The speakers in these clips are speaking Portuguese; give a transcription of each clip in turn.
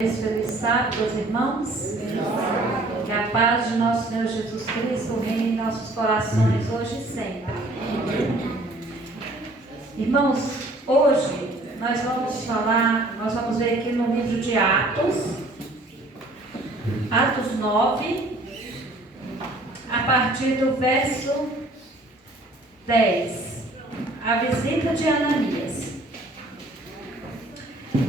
Feliz sábado, irmãos. Que a paz de nosso Senhor Jesus Cristo reine em nossos corações hoje e sempre. Irmãos, hoje nós vamos ver aqui no livro de Atos 9, a partir do verso 10, a visita de Ananias.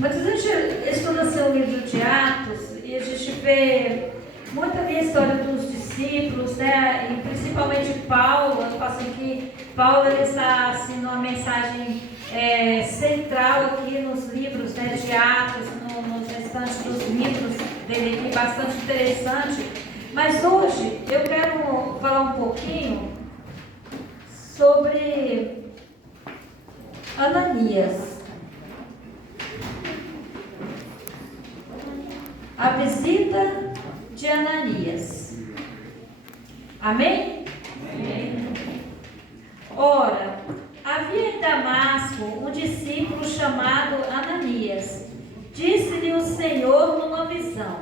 Mas a gente estuda o livro de Atos e a gente vê muita a história dos discípulos, né? E principalmente Paulo. Eu faço aqui, Paulo ele está assim, numa mensagem central aqui nos livros, né, de Atos, nos restantes dos livros dele aqui, bastante interessante. Mas hoje eu quero falar um pouquinho sobre Ananias. A visita de Ananias. Amém? Amém. Ora, havia em Damasco um discípulo chamado Ananias. Disse-lhe o Senhor numa visão: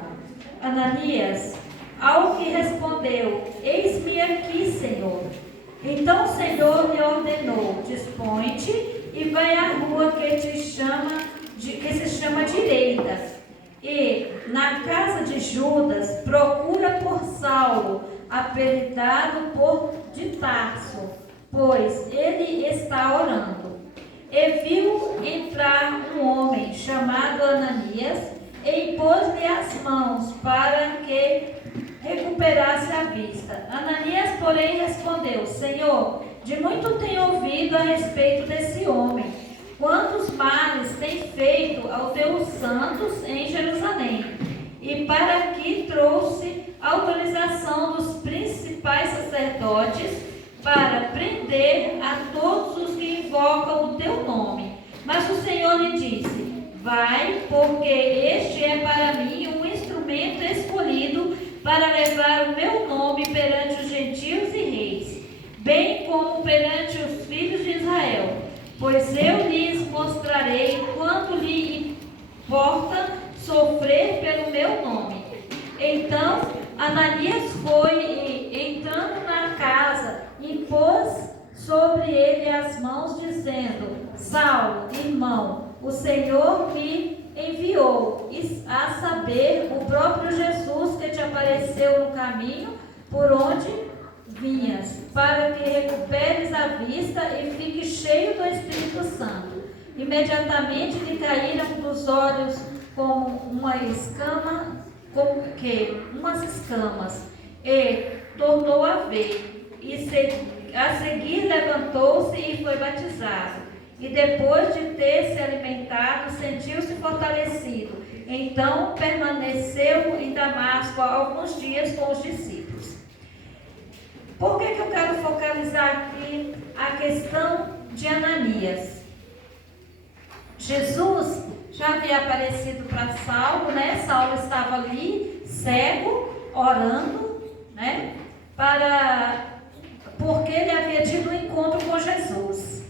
Ananias, ao que respondeu: Eis-me aqui, Senhor. Então o Senhor lhe ordenou: Dispõe-te e vai à rua que se chama Direita. E na casa de Judas procura por Saulo, apelidado por de Tarso, pois ele está orando. E viu entrar um homem chamado Ananias e impôs-lhe as mãos para que recuperasse a vista. Ananias, porém, respondeu: Senhor, de muito tenho ouvido a respeito desse homem. Quantos males tem feito aos teus santos em Jerusalém? E para aqui trouxe autorização dos principais sacerdotes para prender a todos os que invocam o teu nome. Mas o Senhor lhe disse: Vai, porque este é para mim um instrumento escolhido para levar o meu nome perante os gentios e reis, bem como perante os filhos de Israel. Pois eu lhes mostrarei quanto lhe importa sofrer pelo meu nome. Então Ananias foi e, entrando na casa, impôs sobre ele as mãos, dizendo: Saulo, irmão, o Senhor me enviou, a saber, o próprio Jesus que te apareceu no caminho por onde vinhas, para que recuperes a vista e fique cheio do Espírito Santo. Imediatamente lhe caíram dos olhos como umas escamas, e tornou a ver, e a seguir levantou-se e foi batizado. E depois de ter se alimentado, sentiu-se fortalecido. Então permaneceu em Damasco alguns dias com os discípulos. Por que eu quero focalizar aqui a questão de Ananias? Jesus já havia aparecido para Saulo, né? Saulo estava ali, cego, orando, né? Porque ele havia tido um encontro com Jesus.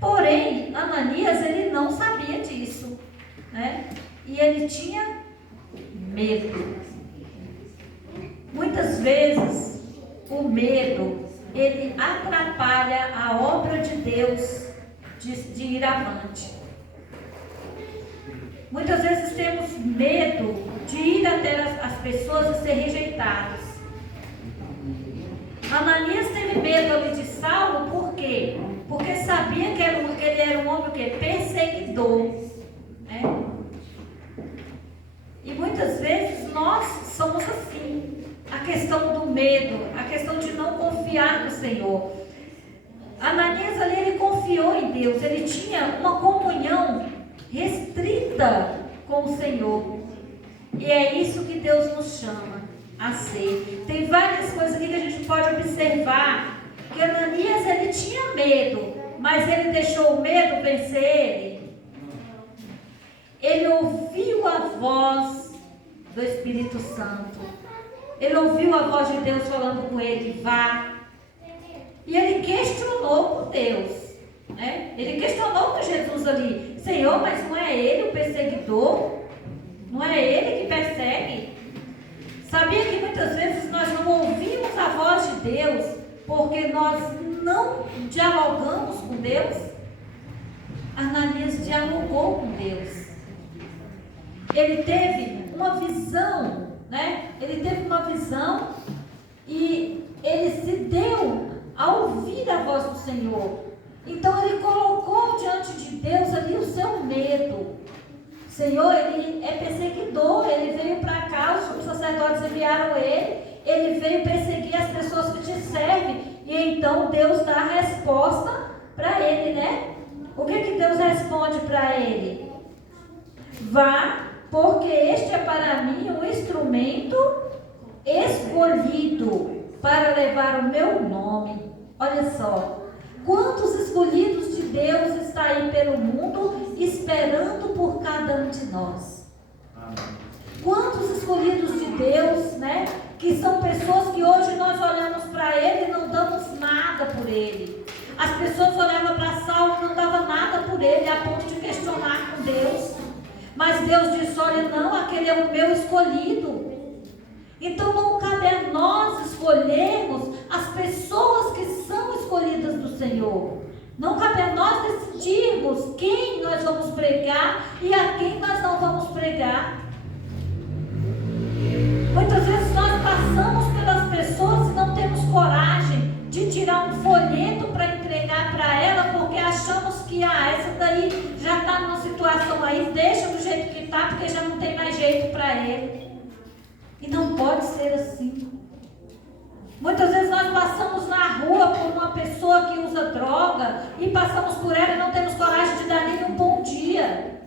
Porém, Ananias, ele não sabia disso, né? E ele tinha medo. Muitas vezes, o medo, ele atrapalha a obra de Deus de ir avante. Muitas vezes temos medo de ir até as pessoas e ser rejeitados. Ananias teve medo ali de Saulo, por quê? Porque sabia que ele era um homem perseguidor, né? E muitas vezes nós somos assim. A questão do medo, a questão de não confiar no Senhor. Ananias ali, ele confiou em Deus, ele tinha uma comunhão restrita com o Senhor. E é isso que Deus nos chama a ser. Tem várias coisas aqui que a gente pode observar, que Ananias, ele tinha medo, mas ele deixou o medo vencer ele. Ele ouviu a voz do Espírito Santo. Ele ouviu a voz de Deus falando com ele: vá. E ele questionou com Deus, né? Ele questionou com Jesus ali: Senhor, mas não é ele o perseguidor? Não é Ele que persegue. Sabia que muitas vezes nós não ouvimos a voz de Deus porque nós não dialogamos com Deus? Ananias dialogou com Deus. Ele teve uma visão, né? Ele teve uma visão e ele se deu a ouvir a voz do Senhor. Então ele colocou diante de Deus ali o seu medo. O Senhor, ele é perseguidor, ele veio para cá, os sacerdotes enviaram ele veio perseguir as pessoas que te servem. E então Deus dá a resposta para ele, né? O que Deus responde para ele? Vá, porque este é para mim um instrumento escolhido para levar o meu nome. Olha só. Quantos escolhidos de Deus está aí pelo mundo esperando por cada um de nós? Quantos escolhidos de Deus, né? Que são pessoas que hoje nós olhamos para ele e não damos nada por ele. As pessoas olhavam para Saulo e não davam nada por ele, a ponto de questionar com Deus. Mas Deus disse, olha, não, aquele é o meu escolhido. Então não cabe a nós escolhermos as pessoas que são escolhidas do Senhor. Não cabe a nós decidirmos quem nós vamos pregar e a quem nós não vamos pregar. Muitas vezes nós passamos pelas pessoas e não temos coragem de tirar um folheto para entregar para ela, porque achamos que essa daí já está numa situação aí, deixa do jeito que está, porque já não tem mais jeito para ele. E não pode ser assim. Muitas vezes nós passamos na rua por uma pessoa que usa droga e passamos por ela e não temos coragem de dar nem um bom dia.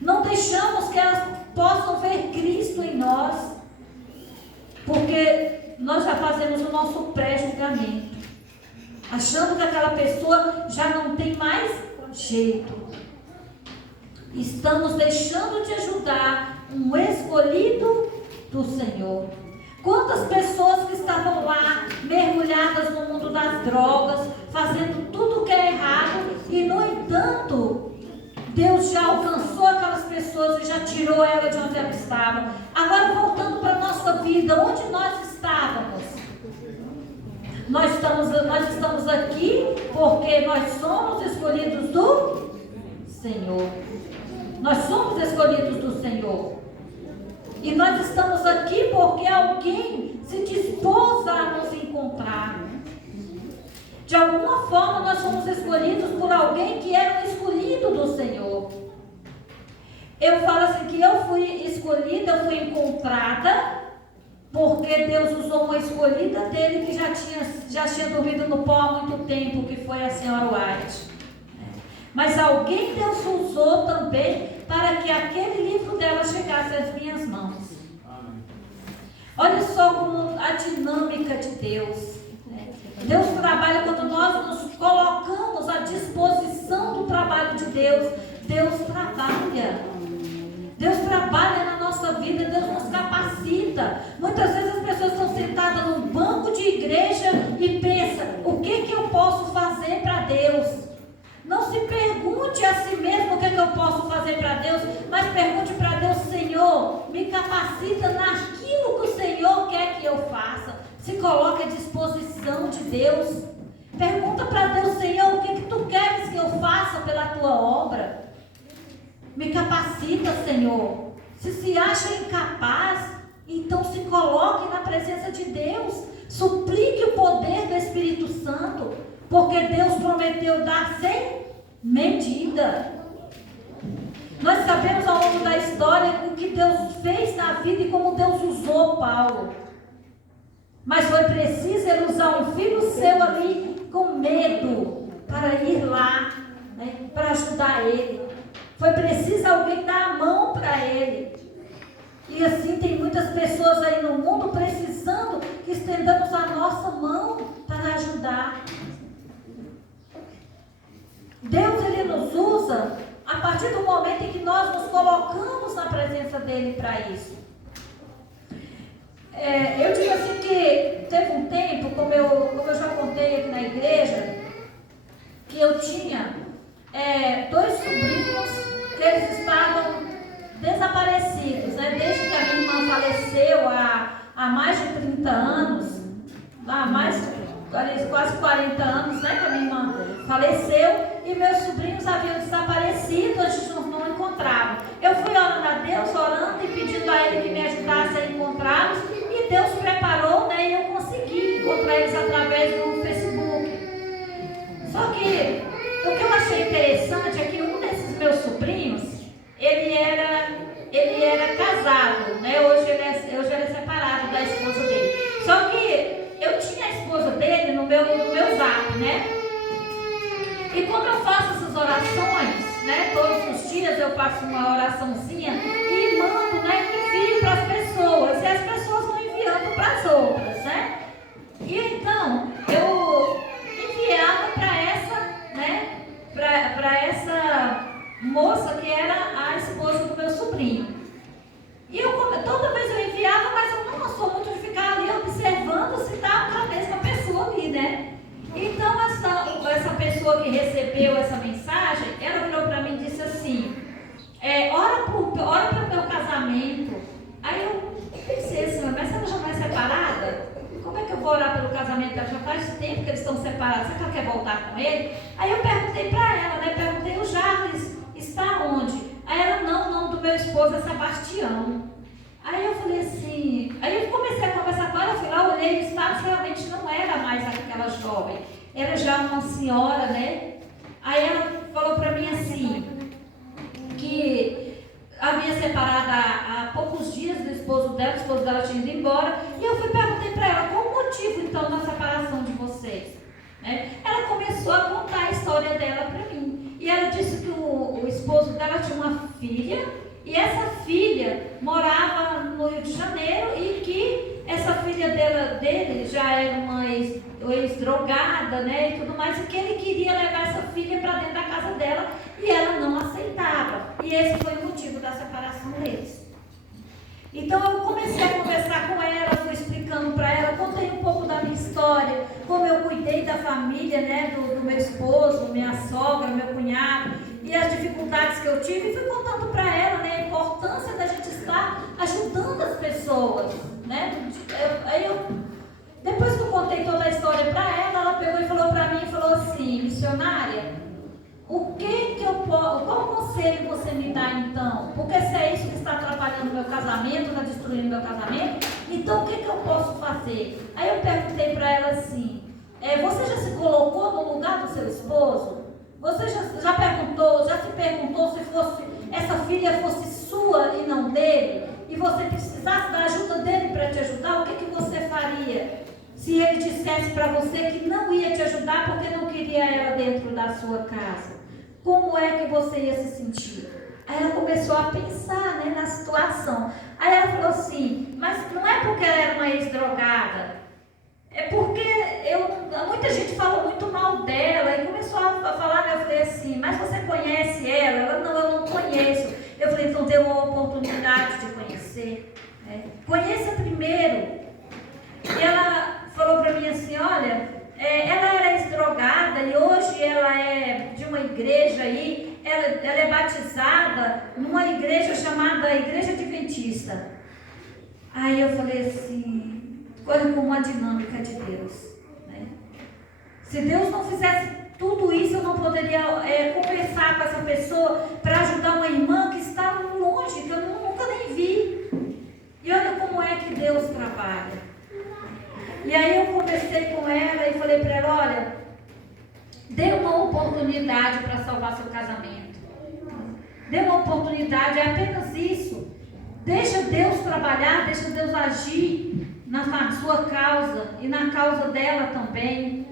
Não deixamos que elas possam ver Cristo em nós, porque nós já fazemos o nosso pré-julgamento, achando que aquela pessoa já não tem mais jeito. Estamos deixando de ajudar um escolhido do Senhor. Quantas pessoas que estavam lá mergulhadas no mundo das drogas, fazendo tudo o que é errado, e no entanto Deus já alcançou aquelas pessoas e já tirou ela de onde ela estava. Agora voltando para a nossa vida, onde nós estávamos? Nós estamos aqui porque nós somos escolhidos do Senhor. Nós somos escolhidos do Senhor. E nós estamos aqui porque alguém se dispôs a nos encontrar. De alguma forma nós somos escolhidos por alguém que era um escolhido do Senhor. Eu falo assim que eu fui escolhida, eu fui encontrada, porque Deus usou uma escolhida dele que já tinha dormido no pó há muito tempo, que foi a senhora White. Mas alguém Deus usou também para que aquele livro dela chegasse às minhas mãos. Olha só como a dinâmica de Deus. Deus trabalha quando nós nos colocamos à disposição do trabalho de Deus. Deus trabalha. Deus trabalha na nossa vida, Deus nos capacita. Muitas vezes as pessoas estão sentadas num banco de igreja e pensam, o que eu posso fazer para Deus? Não se pergunte a si mesmo o que eu posso fazer para Deus, mas pergunte para Deus, Senhor, me capacita naquilo que o Senhor quer que eu faça. Se coloque à disposição de Deus. Pergunta para Deus, Senhor, o que tu queres que eu faça pela tua obra? Me capacita, Senhor. Se acha incapaz, então se coloque na presença de Deus. Suplique o poder do Espírito Santo, porque Deus prometeu dar sem medida. Nós sabemos ao longo da história o que Deus fez na vida e como Deus usou Paulo. Mas foi preciso ele usar um filho seu ali com medo para ir lá, né, para ajudar ele. Foi preciso alguém dar a mão para ele. E assim tem muitas pessoas aí no mundo precisando que estendamos a nossa mão para ajudar. Deus, ele nos usa a partir do momento em que nós nos colocamos na presença dele para isso. Eu digo assim que teve um tempo, como eu já contei aqui na igreja, que eu tinha 2 sobrinhos que eles estavam desaparecidos, né? Desde que a minha irmã faleceu há mais de 30 anos, quase 40 anos, né? Que a minha irmã faleceu e meus sobrinhos haviam desaparecido, a gente não encontrava. Eu fui orando a Deus, orando e pedindo a Ele que me ajudasse a encontrá-los, e Deus preparou, né? E eu consegui encontrar eles através do Facebook. Só que o que eu achei interessante é que um desses meus sobrinhos, ele era casado, né? Hoje ele é separado da esposa dele. Só que eu tinha a esposa dele no meu zap, né? E quando eu faço essas orações, né? Todos os dias eu faço uma oraçãozinha e mando, né? Envio para as pessoas, e as pessoas vão enviando para as outras, né? E então eu enviava para essa, né? Para essa moça que era a esposa do meu sobrinho. E toda vez eu enviava, mas eu não sou muito de ficar ali observando se está a mesma pessoa ali, né? Então essa pessoa que recebeu essa mensagem, ela virou para mim e disse assim, ora pelo meu casamento. Aí eu pensei assim, mas ela já não é separada? Como é que eu vou orar pelo casamento dela? Já faz tempo que eles estão separados, será que ela quer voltar com ele? Aí eu perguntei para ela, né? Perguntei, o Jarles está onde? Aí ela, não, o nome do meu esposo é Sebastião. Aí eu falei assim, aí eu comecei a conversar com ela, fui lá, olhei no status, realmente não era mais aquela jovem, era já uma senhora, né? Aí ela falou para mim assim, que havia separado há poucos dias do esposo dela, o esposo dela tinha ido embora, e eu perguntei para ela, qual o motivo então da separação de vocês? Né? Ela começou a contar a história dela para mim, e ela disse que o esposo dela tinha uma filha, e essa filha morava no Rio de Janeiro, e que essa filha dele já era uma ex-drogada, né, e tudo mais, e que ele queria levar essa filha para dentro da casa dela, e ela não aceitava. E esse foi o motivo da separação deles. Então eu comecei a conversar com ela, fui explicando para ela, contei um pouco da minha história, como eu cuidei da família, né, do meu esposo, minha sogra, meu cunhado, e as dificuldades que eu tive, e fui contando para ela, né, a importância da gente estar ajudando as pessoas, né? Depois que eu contei toda a história para ela, ela pegou e falou para mim, falou assim, missionária, qual conselho você me dá então? Porque se é isso que está atrapalhando meu casamento, está destruindo meu casamento, então o que eu posso fazer? Aí eu perguntei para ela assim, você já se colocou no lugar do seu esposo? Você já se perguntou se essa filha fosse sua e não dele, e você precisasse da ajuda dele para te ajudar, o que você faria? Se ele dissesse para você que não ia te ajudar porque não queria ela dentro da sua casa, como é que você ia se sentir? Aí ela começou a pensar, né, na situação. Aí ela falou assim, mas não é porque ela era uma ex-drogada, é porque muita gente falou muito mal dela, e começou a falar, né, eu falei assim, mas você conhece ela? Ela, não, eu não conheço. Eu falei, então dê uma oportunidade de conhecer, né? Conheça primeiro. E ela falou para mim assim, olha, ela era ex-drogada e hoje ela é de uma igreja aí, ela é batizada numa igreja chamada Igreja Adventista. Aí eu falei assim, olha como a dinâmica de Deus, né? Se Deus não fizesse tudo isso, eu não poderia conversar com essa pessoa para ajudar uma irmã que está longe, que eu nunca nem vi. E olha como é que Deus trabalha. E aí eu conversei com ela e falei para ela, olha, dê uma oportunidade para salvar seu casamento. Dê uma oportunidade, é apenas isso. Deixa Deus trabalhar, deixa Deus agir na sua causa e na causa dela também.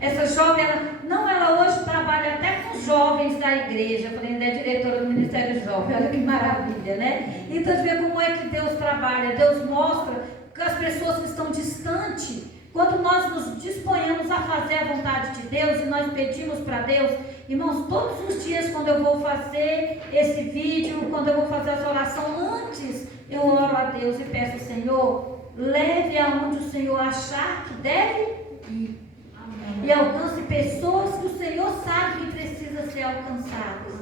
Essa jovem, ela hoje trabalha até com os jovens da igreja. Eu falei, ela é diretora do Ministério Jovem, olha que maravilha, né? Então, você vê como é que Deus trabalha. Deus mostra que as pessoas que estão distantes, quando nós nos disponhamos a fazer a vontade de Deus e nós pedimos para Deus, irmãos, todos os dias quando eu vou fazer esse vídeo, quando eu vou fazer essa oração, antes eu oro a Deus e peço, Senhor, leve aonde o Senhor achar que deve ir. Amém. E alcance pessoas que o Senhor sabe que precisa ser alcançadas.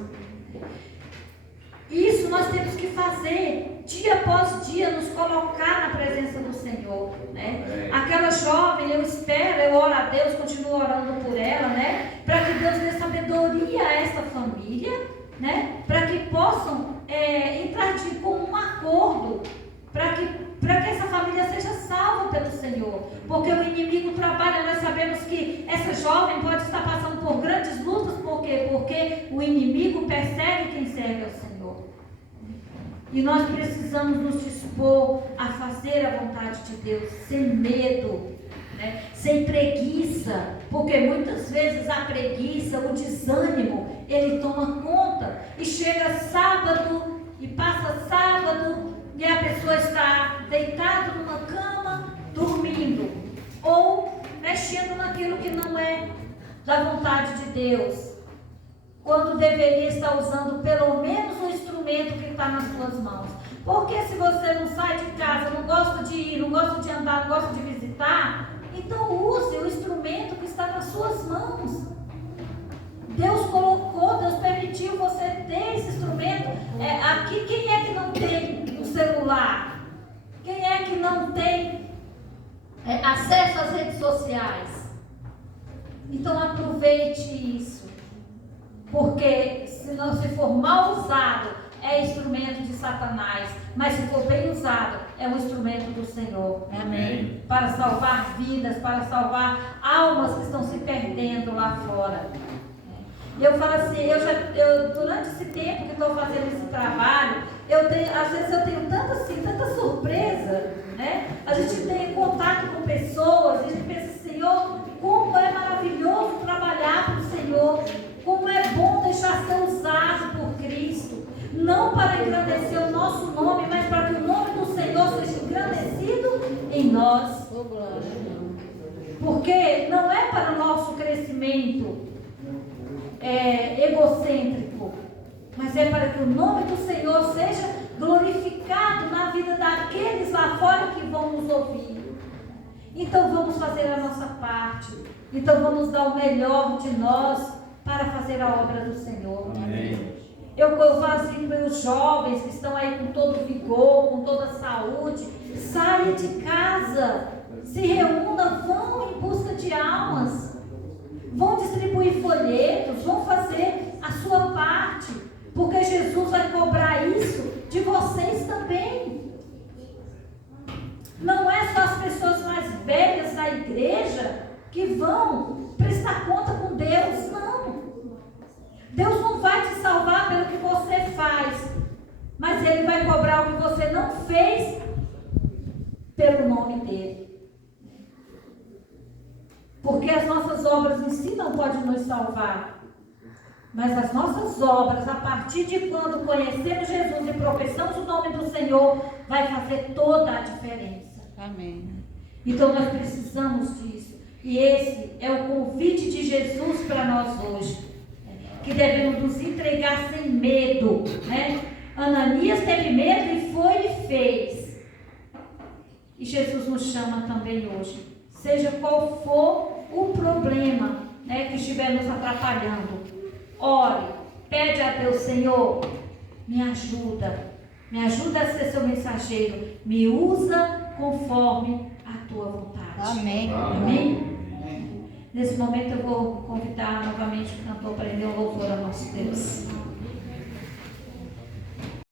Isso nós temos que fazer dia após dia, nos colocar na presença do Senhor, né? Aquela jovem, eu espero, eu oro a Deus, continuo orando por ela, né? Para que Deus dê sabedoria a essa família, né? Para que possam entrar com um acordo, para que essa família seja salva pelo Senhor, porque o inimigo trabalha, nós sabemos que essa jovem pode estar passando por grandes lutas, por quê? Porque o inimigo persegue quem serve ao Senhor. E nós precisamos nos dispor a fazer a vontade de Deus, sem medo, né? Sem preguiça, porque muitas vezes a preguiça, o desânimo, ele toma conta, e chega sábado, e passa sábado, e a pessoa está deitada numa cama, dormindo, ou mexendo naquilo que não é da vontade de Deus, quando deveria estar usando pelo menos o instrumento que está nas suas mãos. Porque se você não sai de casa, não gosta de ir, não gosta de andar, não gosta de visitar, então use o instrumento que está nas suas mãos. Deus colocou, Deus permitiu você ter esse instrumento. Aqui, quem é que não tem um celular? Quem é que não tem acesso às redes sociais? Então aproveite isso. Porque se for mal usado, é instrumento de Satanás. Mas se for bem usado, é um instrumento do Senhor. Amém? Para salvar vidas, para salvar almas que estão se perdendo lá fora. E eu falo assim, durante esse tempo que estou fazendo esse trabalho, às vezes eu tenho tanta surpresa, né? A gente tem contato com pessoas, a gente pensa, Senhor, como é maravilhoso trabalhar para o Senhor, como é bom deixar ser usado por Cristo, não para engrandecer o nosso nome, mas para que o nome do Senhor seja engrandecido em nós. Porque não é para o nosso crescimento egocêntrico, mas é para que o nome do Senhor seja glorificado na vida daqueles lá fora que vão nos ouvir. Então vamos fazer a nossa parte, então vamos dar o melhor de nós para fazer a obra do Senhor. Amém. Eu falo assim para os jovens que estão aí com todo vigor, com toda a saúde, saia de casa, se reúna, vão em busca de almas. Vão distribuir folhetos, vão fazer a sua parte, porque Jesus vai cobrar isso de vocês também. Não é só as pessoas mais velhas da igreja que vão prestar conta com Deus, não. Deus não vai te salvar pelo que você faz, mas Ele vai cobrar o que você não fez pelo nome dEle. Porque as nossas obras em si não podem nos salvar. Mas as nossas obras, a partir de quando conhecemos Jesus e professamos o nome do Senhor, vai fazer toda a diferença. Amém. Então nós precisamos disso. E esse é o convite de Jesus para nós hoje. Que devemos nos entregar sem medo, né? Ananias teve medo e foi e fez. E Jesus nos chama também hoje. Seja qual for o problema, né, que estiver nos atrapalhando, ore, pede a Deus, Senhor, me ajuda a ser seu mensageiro, me usa conforme a tua vontade. Amém. Amém. Nesse momento eu vou convidar novamente o cantor para ler o louvor ao nosso Deus.